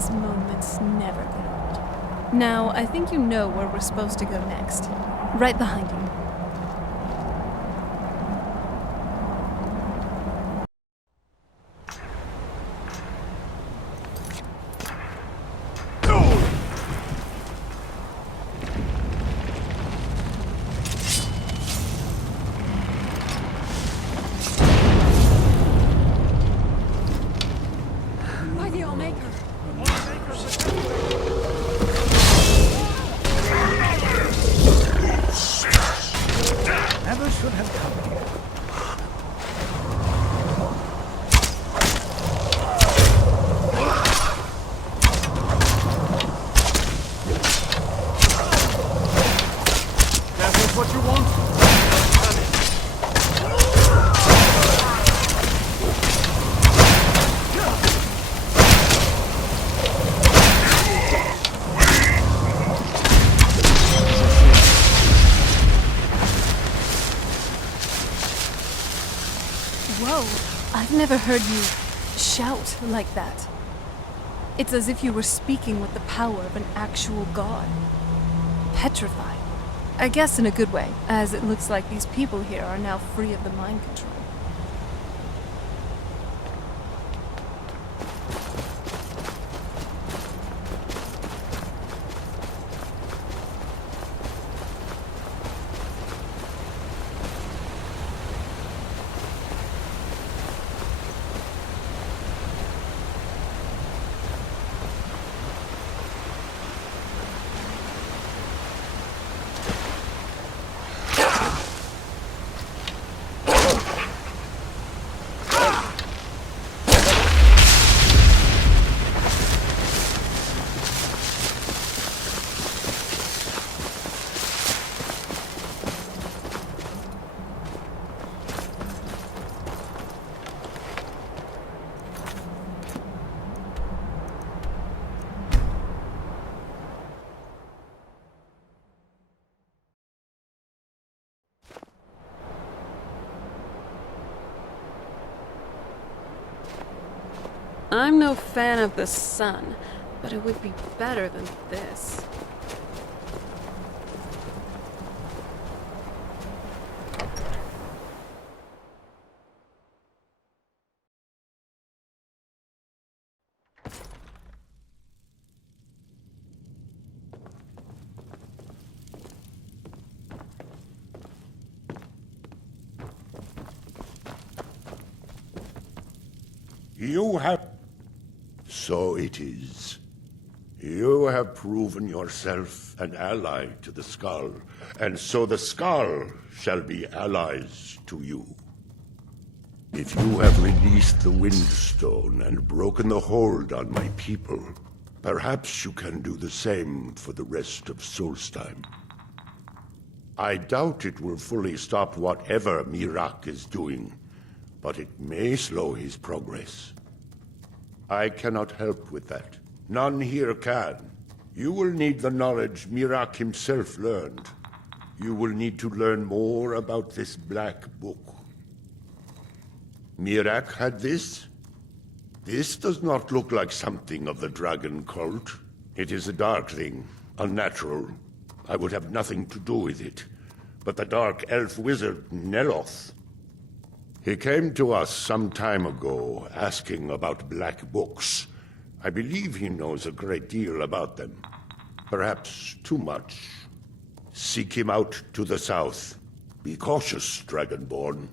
These moments never get old. Now, I think you know where we're supposed to go next. Right behind you. Whoa, I've never heard you shout like that. It's as if you were speaking with the power of an actual god. Petrified. I guess in a good way, as it looks like these people here are now free of the mind control. I'm no fan of the sun, but it would be better than this. You have... So it is. You have proven yourself an ally to the Skull, and so the Skull shall be allies to you. If you have released the Windstone and broken the hold on my people, perhaps you can do the same for the rest of Solstheim. I doubt it will fully stop whatever Miraak is doing, but it may slow his progress. I cannot help with that. None here can. You will need the knowledge Miraak himself learned. You will need to learn more about this Black Book. Miraak had this? This does not look like something of the dragon cult. It is a dark thing, unnatural. I would have nothing to do with it. But the dark elf wizard, Neloth, he came to us some time ago, asking about black books. I believe he knows a great deal about them. Perhaps too much. Seek him out to the south. Be cautious, Dragonborn.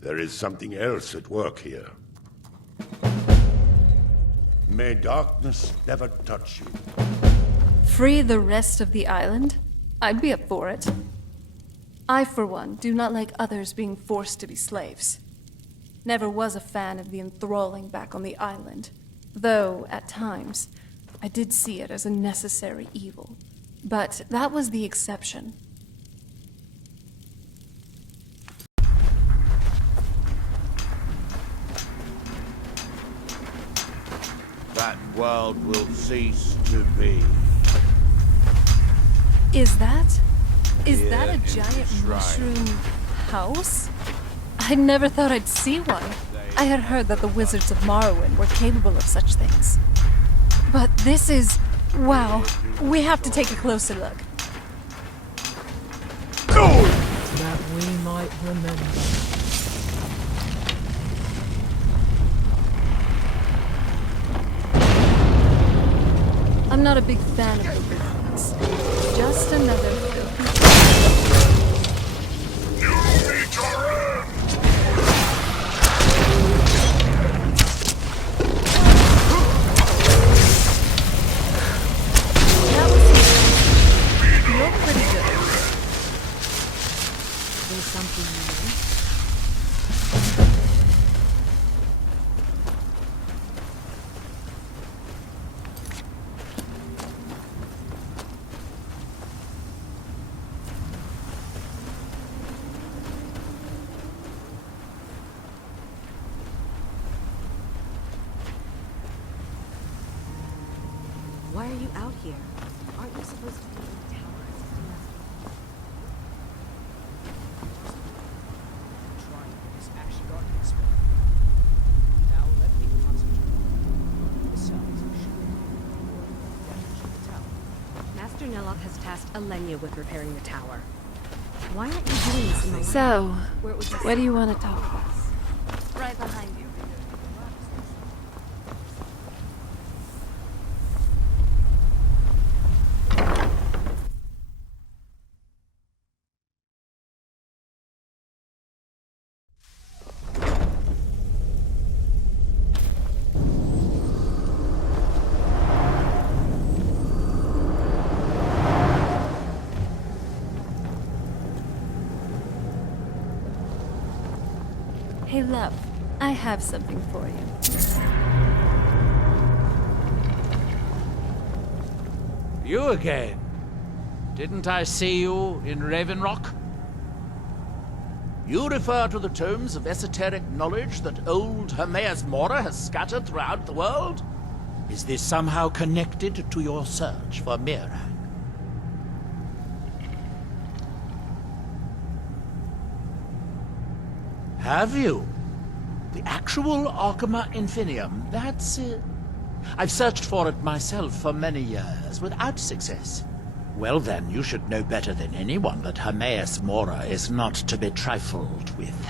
There is something else at work here. May darkness never touch you. Free the rest of the island? I'd be up for it. I, for one, do not like others being forced to be slaves. Never was a fan of the enthralling back on the island, though, at times, I did see it as a necessary evil. But that was the exception. That world will cease to be. Is that a in giant the mushroom house? I never thought I'd see one. I had heard that the wizards of Morrowind were capable of such things. But this is... wow. We have to take a closer look. That we might remember. I'm not a big fan of the buildings. Just another filthy... That was easy. You're pretty good. There's something new. Why are you out here? Aren't you supposed to be in the tower assisting us? Trying this ash garden experiment. Now let me concentrate. Besides, I should damage the tower. Master Nelloth has tasked Alenia with repairing the tower. Why aren't you doing this in the lab, So, where it was just what do you want to talk about? Right behind you. Hey, love. I have something for you. You again? Didn't I see you in Raven Rock? You refer to the tomes of esoteric knowledge that old Hermaeus Mora has scattered throughout the world? Is this somehow connected to your search for Mirag? Have you? The actual Arcana Infinium, that's it. I've searched for it myself for many years, without success. Well then, you should know better than anyone that Hermaeus Mora is not to be trifled with.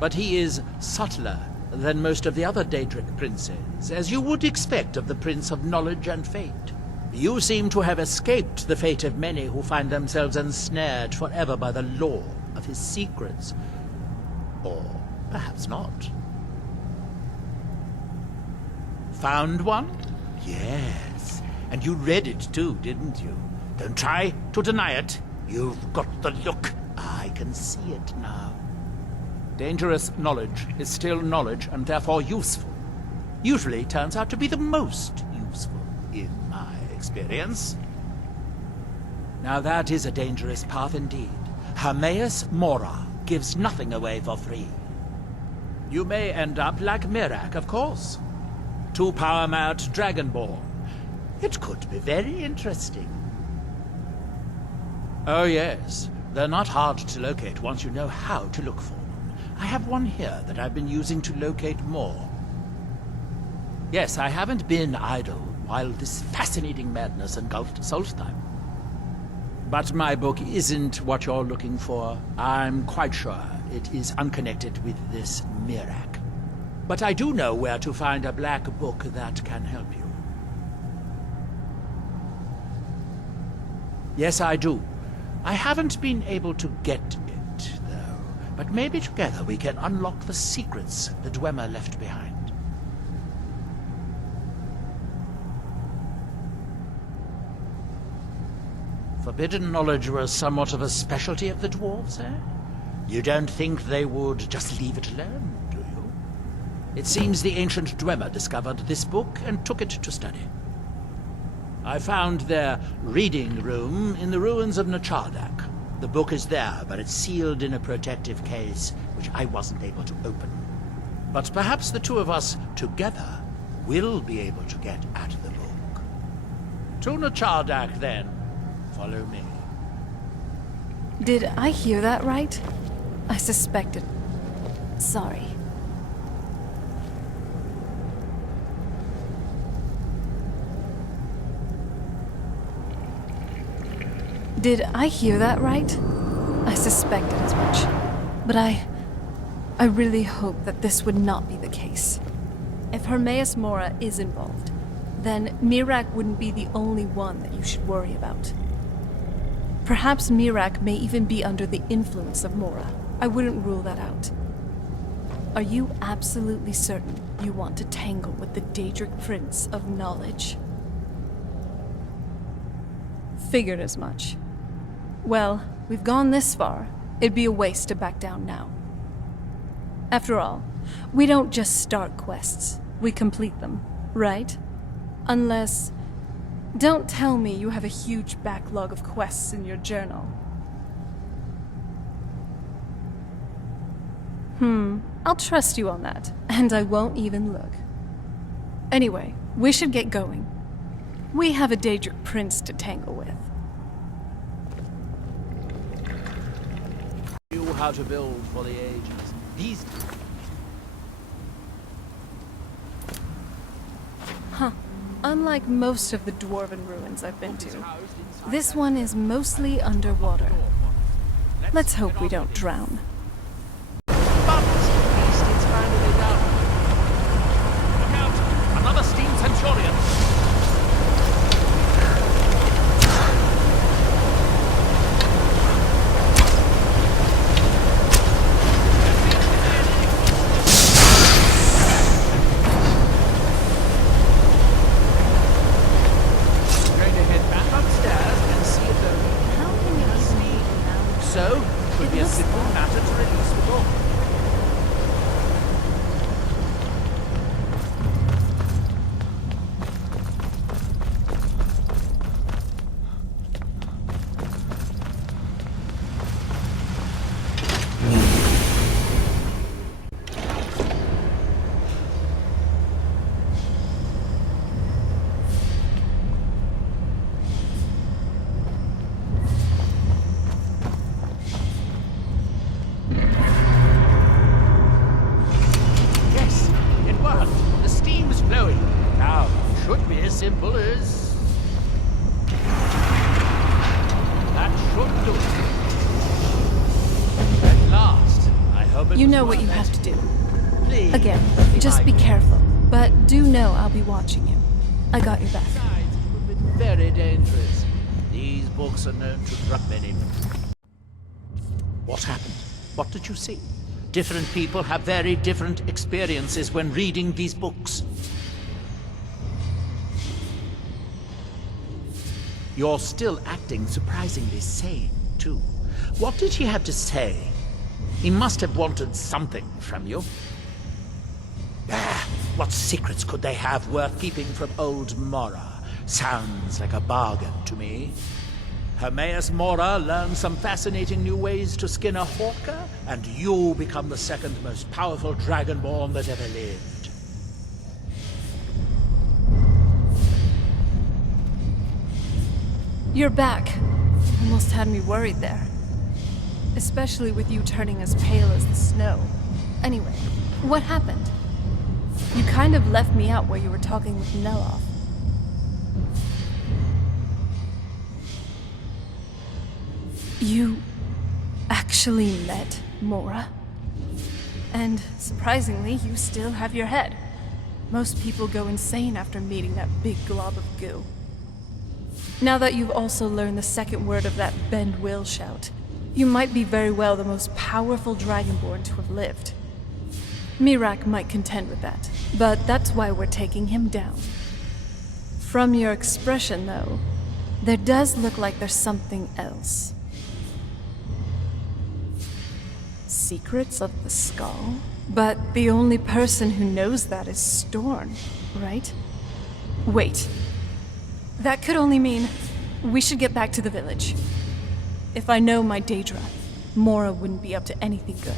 But he is subtler than most of the other Daedric princes, as you would expect of the Prince of Knowledge and Fate. You seem to have escaped the fate of many who find themselves ensnared forever by the law of his secrets. Or perhaps not. Found one? Yes. And you read it too, didn't you? Don't try to deny it. You've got the look. I can see it now. Dangerous knowledge is still knowledge and therefore useful. Usually turns out to be the most useful, in my experience. Now that is a dangerous path indeed. Hermaeus Mora gives nothing away for free. You may end up like Mirag, of course. 2 power-mad Dragonborn. It could be very interesting. Oh yes, they're not hard to locate once you know how to look for them. I have one here that I've been using to locate more. Yes, I haven't been idle while this fascinating madness engulfed Solstheim. But my book isn't what you're looking for. I'm quite sure it is unconnected with this Mirag. But I do know where to find a black book that can help you. Yes, I do. I haven't been able to get it, though. But maybe together we can unlock the secrets the Dwemer left behind. Forbidden knowledge was somewhat of a specialty of the dwarves, eh? You don't think they would just leave it alone, do you? It seems the ancient Dwemer discovered this book and took it to study. I found their reading room in the ruins of Nachardak. The book is there, but it's sealed in a protective case, which I wasn't able to open. But perhaps the two of us together will be able to get at the book. To Nachardak, then. Follow me. Did I hear that right? I suspected. Sorry. Did I hear that right? I suspected as much. But I really hope that this would not be the case. If Hermaeus Mora is involved, then Miraak wouldn't be the only one that you should worry about. Perhaps Miraak may even be under the influence of Mora. I wouldn't rule that out. Are you absolutely certain you want to tangle with the Daedric Prince of Knowledge? Figured as much. Well, we've gone this far. It'd be a waste to back down now. After all, we don't just start quests, we complete them, right? Unless... Don't tell me you have a huge backlog of quests in your journal. I'll trust you on that, and I won't even look. Anyway, we should get going. We have a Daedric Prince to tangle with. Knew how to build for the ages. These... Unlike most of the dwarven ruins I've been to, this one is mostly underwater. Let's hope we don't drown. But at least it's finally done. Look out! Another steam centurion! Going to head back upstairs and see if there How can you even now? so could be a simple matter to release the book. Yes, it worked. The steam's flowing. Now, it should be as simple as... That should do it. At last, I hope it You was know what worth you it. have to do. Please, Again, be just my be guest. careful. But do know I'll be watching you. I got your back. Besides, it would be very dangerous. These books are known to drop many. What happened? What did you see? Different people have very different experiences when reading these books. You're still acting surprisingly sane, too. What did he have to say? He must have wanted something from you. What secrets could they have worth keeping from old Mora? Sounds like a bargain to me. Hermaeus Mora learned some fascinating new ways to skin a hawker, and you become the second most powerful Dragonborn that ever lived. You're back. Almost had me worried there. Especially with you turning as pale as the snow. Anyway, what happened? You kind of left me out while you were talking with Neloth. You actually met Mora? And surprisingly, you still have your head. Most people go insane after meeting that big glob of goo. Now that you've also learned the second word of that bend will shout, you might be very well the most powerful Dragonborn to have lived. Miraak might contend with that, but that's why we're taking him down. From your expression, though, there does look like there's something else. Secrets of the Skull? But the only person who knows that is Storm, right? Wait. That could only mean we should get back to the village. If I know my Daedra, Mora wouldn't be up to anything good.